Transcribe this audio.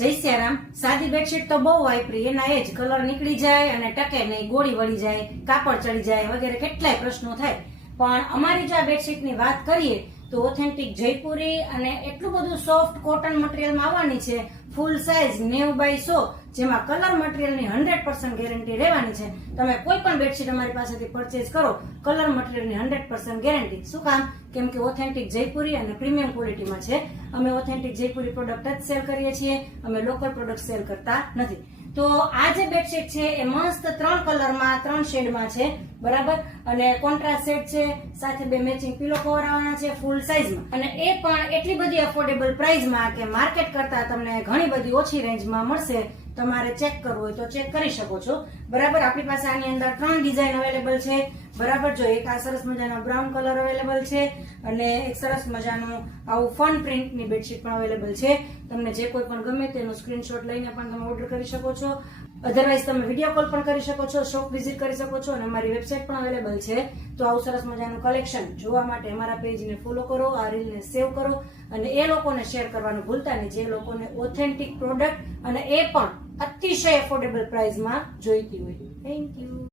જય સિયારામ. સાદી બેડશીટ તો બહુ વાપરી, એના એ જ કલર નીકળી જાય અને ટકે નહીં, ગોળી વળી જાય, કાપડ ચડી જાય વગેરે કેટલાય પ્રશ્નો થાય. પણ અમારી જો આ બેડશીટની વાત કરીએ તો ઓથેન્ટિક જયપુરી અને એટલું બધું સોફ્ટ કોટન મટીરિયલમાં આવવાની છે. ફૂલ સાઇઝ 90/100, જેમાં કલર મટીરિયલની 100% ગેરંટી રહેવાની છે. તમે કોઈ પણ બેડશીટ અમારી પાસેથી પરચેઝ કરો, કલર મટીરિયલની 100% ગેરંટી. શું કામ? કેમ કે ઓથેન્ટિક જયપુરી અને પ્રીમિયમ ક્વોલિટીમાં છે. અમે ઓથેન્ટિક જયપુરી પ્રોડક્ટ જ સેલ કરીએ છીએ, અમે લોકલ પ્રોડક્ટ સેલ કરતા નથી. તો આ જે બેડશીટ છે એ મસ્ત 3 કલરમાં 3 શેડમાં છે, બરાબર. અને કોન્ટ્રાસ્ટ શેડ છે, સાથે 2 મેચિંગ પીલો કવર આવવાના છે ફૂલ સાઇઝમાં, અને એ પણ એટલી બધી અફોર્ડેબલ પ્રાઇસમાં કે માર્કેટ કરતા તમને ઘણી બધી ઓછી રેન્જમાં મળશે. તમારે ચેક કરવું હોય તો ચેક કરી શકો છો, બરાબર. આપણી પાસે આની અંદર 3 ડિઝાઇન અવેલેબલ છે, બરાબર. જો એક આ સરસ મજાનો બ્રાઉન કલર અવેલેબલ છે, અને એક સરસ મજાનું આવું ફન પ્રિન્ટની બેડશીટ પણ અવેલેબલ છે. તમને જે કોઈ પણ ગમે તેનો સ્ક્રીનશોટ લઈને પણ તમે ઓર્ડર કરી શકો છો. અધરવાઇઝ તમે વિડીયો કોલ પણ કરી શકો છો, શોપ વિઝિટ કરી શકો છો, અને અમારી વેબસાઇટ પણ અવેલેબલ છે. તો આવું સરસ મજાનું કલેક્શન જોવા માટે અમારા પેજને ફોલો કરો, આ રીલને સેવ કરો, અને એ લોકોને શેર કરવાનું ભૂલતા નહીં જે લોકોને ઓથેન્ટિક પ્રોડક્ટ અને એ પણ અતિશય અફોર્ડેબલ પ્રાઇસમાં જોઈતી હોય. Thank you.